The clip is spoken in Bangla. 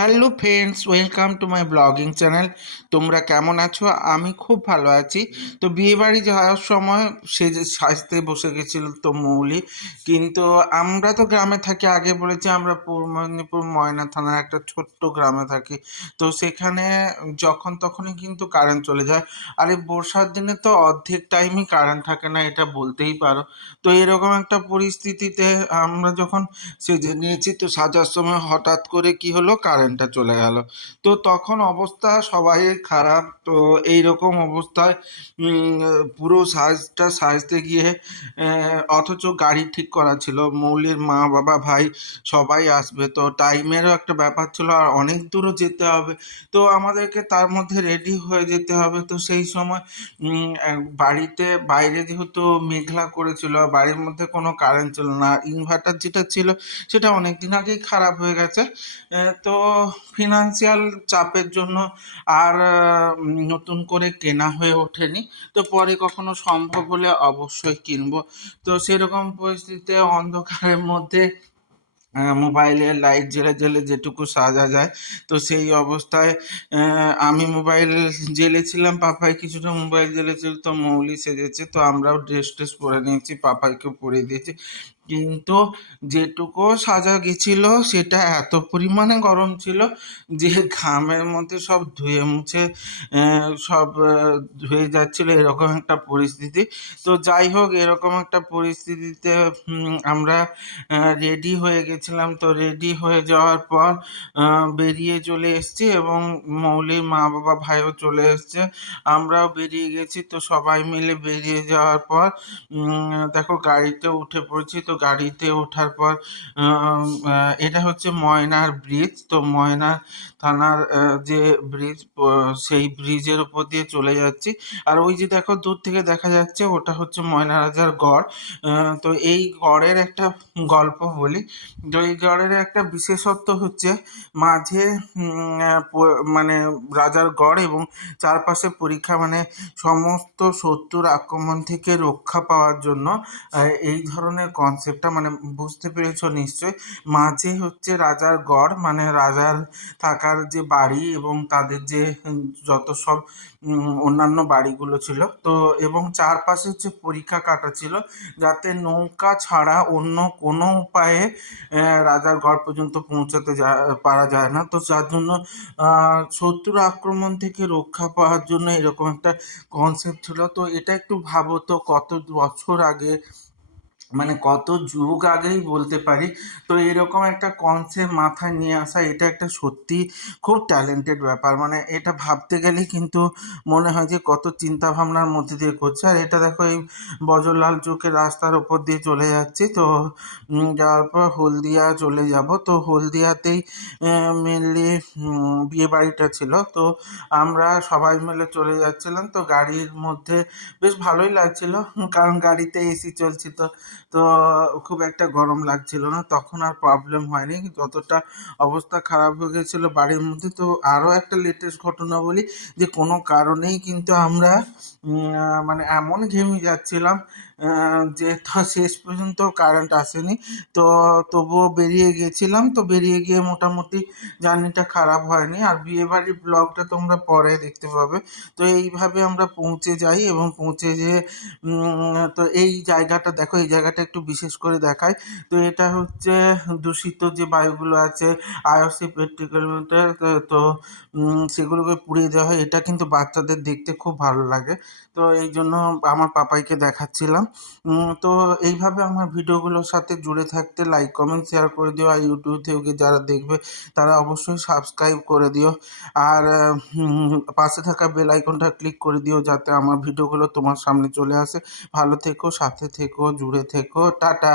Hello friends welcome to my blogging channel তোমরা কেমন আছো? আমি খুব ভালো আছি। তো বিয়েবাড়ি যাওয়ার সময় সে যে সাজতে বসে গেছিল তো মৌলি। কিন্তু আমরা তো গ্রামে থাকি, আগে বলেছি আমরা পূর্ব মেদিনীপুর ময়না থানার একটা ছোট্ট গ্রামে থাকি। তো সেখানে যখন তখনই কিন্তু কারেন্ট চলে যায়। আর এই বর্ষার দিনে তো অর্ধেক টাইমই কারেন্ট থাকে না, এটা বলতেই পারো। তো এরকম একটা পরিস্থিতিতে আমরা যখন সেজে নিয়েছি, তো সাজার সময় হঠাৎ করে কি হলো? কারেন্টটা চলে গেল। তো তখন অবস্থা সবাইয়ের খারাপ। তো এই রকম অবস্থায় পুরো সাজটা সাজতে গিয়ে অথচ গাড়ি ঠিক করা ছিল। মৌলির মা, বাবা, ভাই সবাই আসবে। তো টাইমেরও একটা ব্যাপার ছিল, আর অনেক দূরও যেতে হবে। তো আমাদেরকে তার মধ্যে রেডি হয়ে যেতে হবে। তো সেই সময় বাড়িতে বাইরে যেহেতু মেঘলা করেছিল বাড়ির মধ্যে কোনো কারেন্ট ছিল না, ইনভার্টার যেটা ছিল, সেটা অনেক দিন আগেই খারাপ হয়ে গেছে। তো ফিনান্সিয়াল চাপের জন্য আর নতুন করে কেনা হয়ে ওঠেনি। তো পরে কখনো সম্ভব হলে অবশ্যই কিনবো। তো সেরকম পরিস্থিতিতে অন্ধকারের মধ্যে মোবাইলের লাইট জ্বেলে জ্বেলে যেটুকু সাজা যায়, তো সেই অবস্থায় আমি মোবাইল জ্বেলেছিলাম, পাপাই কিছুটা মোবাইল জ্বেলেছিল, তো মৌলি সেজেছে, তো আমরাও ড্রেস ট্রেস পরে নিয়েছি, পাপাইকেও পরে দিয়েছি। কিন্তু যেটুকু সাজা গেছিল, সেটা এত পরিমাণে গরম ছিল যে ঘামের মধ্যে সব ধুয়ে মুছে সব ধুয়ে যাচ্ছিল, এরকম একটা পরিস্থিতি। তো যাই হোক, এরকম একটা পরিস্থিতিতে আমরা রেডি হয়ে গেছিলাম। তো রেডি হয়ে যাওয়ার পর বেরিয়ে চলে এসেছি এবং মৌলির মা বাবা ভাইও চলে এসছে। আমরাও বেরিয়ে গেছি। তো সবাই মিলে বেরিয়ে যাওয়ার পর দেখো, গাড়িতে উঠে পড়েছি। তো গাড়িতে ওঠার পর এটা হচ্ছে ময়নার ব্রিজ তো ময়না থানার যে ব্রিজ সেই ব্রিজের উপর দিয়ে চলে যাচ্ছি। আর ওই যে দেখো, দূর থেকে দেখা যাচ্ছে, ওটা হচ্ছে ময়না রাজার গড়। তো এই গড়ের একটা গল্প বলি। তো এই গড়ের একটা বিশেষত্ব হচ্ছে, মাঝে মানে রাজার গড় এবং চারপাশে পরীক্ষা মানে সমস্ত শত্রুর আক্রমণ থেকে রক্ষা পাওয়ার জন্য এই ধরনের কনসেপ্টটা মানে বুঝতে পেরেছ নিশ্চয় মাঝে হচ্ছে রাজার গড় মানে রাজার থাকার যে বাড়ি এবং তাদের যে যত সব অন্যান্য বাড়িগুলো ছিল, তো এবং চারপাশে হচ্ছে পরীক্ষা কাটা ছিল, যাতে নৌকা ছাড়া অন্য কোনো উপায়ে রাজার গড় পর্যন্ত পৌঁছাতে যা, পারা যায় না। তো যার জন্য শত্রুর আক্রমণ থেকে রক্ষা পাওয়ার জন্য এরকম একটা কনসেপ্ট ছিল। তো এটা একটু ভাবো তো, কত বছর আগে মানে কত যুগ আগেই বলতে পারি। তো এরকম একটা কনসেপ্ট মাথায় নিয়ে আসা, এটা একটা সত্যি খুব ট্যালেন্টেড ব্যাপার। মানে এটা ভাবতে গেলেই কিন্তু মনে হয় যে কত চিন্তা ভাবনার মধ্যে দিয়ে করছে আর এটা দেখো, এই বজরলাল চৌকের রাস্তার ওপর দিয়ে চলে যাচ্ছি। তো যাওয়ার পর হলদিয়া চলে যাব। তো হলদিয়াতেই মেনলি বিয়ে বাড়িটা ছিল। তো আমরা সবাই মিলে চলে যাচ্ছিলাম। তো গাড়ির মধ্যে বেশ ভালোই লাগছিল। কারণ গাড়িতে এসি চলছিল। তো খুব একটা গরম লাগছিল না। তখন আর প্রবলেম হয়নি। যতটা অবস্থা খারাপ হয়ে গেছিল বাড়ির মধ্যে, তো আরও একটা লেটেস্ট ঘটনা বলি যে, কোনো কারণেই কিন্তু আমরা মানে এমন ঘেমে যাচ্ছিলাম যে শেষ পর্যন্ত কারেন্ট আসেনি। তো তবুও বেরিয়ে গেছিলাম। তো বেরিয়ে গিয়ে মোটামুটি জার্নিটা খারাপ হয়নি। আর বিয়েবাড়ির ব্লগটা তোমরা পরে দেখতে পাবে। তো এইভাবে আমরা পৌঁছে যাই এবং পৌঁছে যেয়ে তো এই জায়গাটা দেখো, এই জায়গাটা একটু বিশেষ করে দেখায় তো এটা হচ্ছে দূষিত যে বায়ুগুলো আছে আইওসি পেট্রোকিলোমিটার তো সেগুলোকে পুড়িয়ে দেওয়া হয়। এটা কিন্তু বাচ্চাদের দেখতে খুব ভালো লাগে। তো এই জন্য আমার পাপাইকে দেখাচ্ছিলাম। তো এইভাবে আমার ভিডিওগুলোর সাথে জুড়ে থাকতে লাইক কমেন্ট শেয়ার করে দিও। আর ইউটিউব থেকে যারা দেখবে, তারা অবশ্যই সাবস্ক্রাইব করে দিও। আর পাশে থাকা বেল আইকনটা ক্লিক করে দিও, যাতে আমার ভিডিওগুলো তোমার সামনে চলে আসে। ভালো থেকো, সাথে থেকো, জুড়ে থেকো টাটা।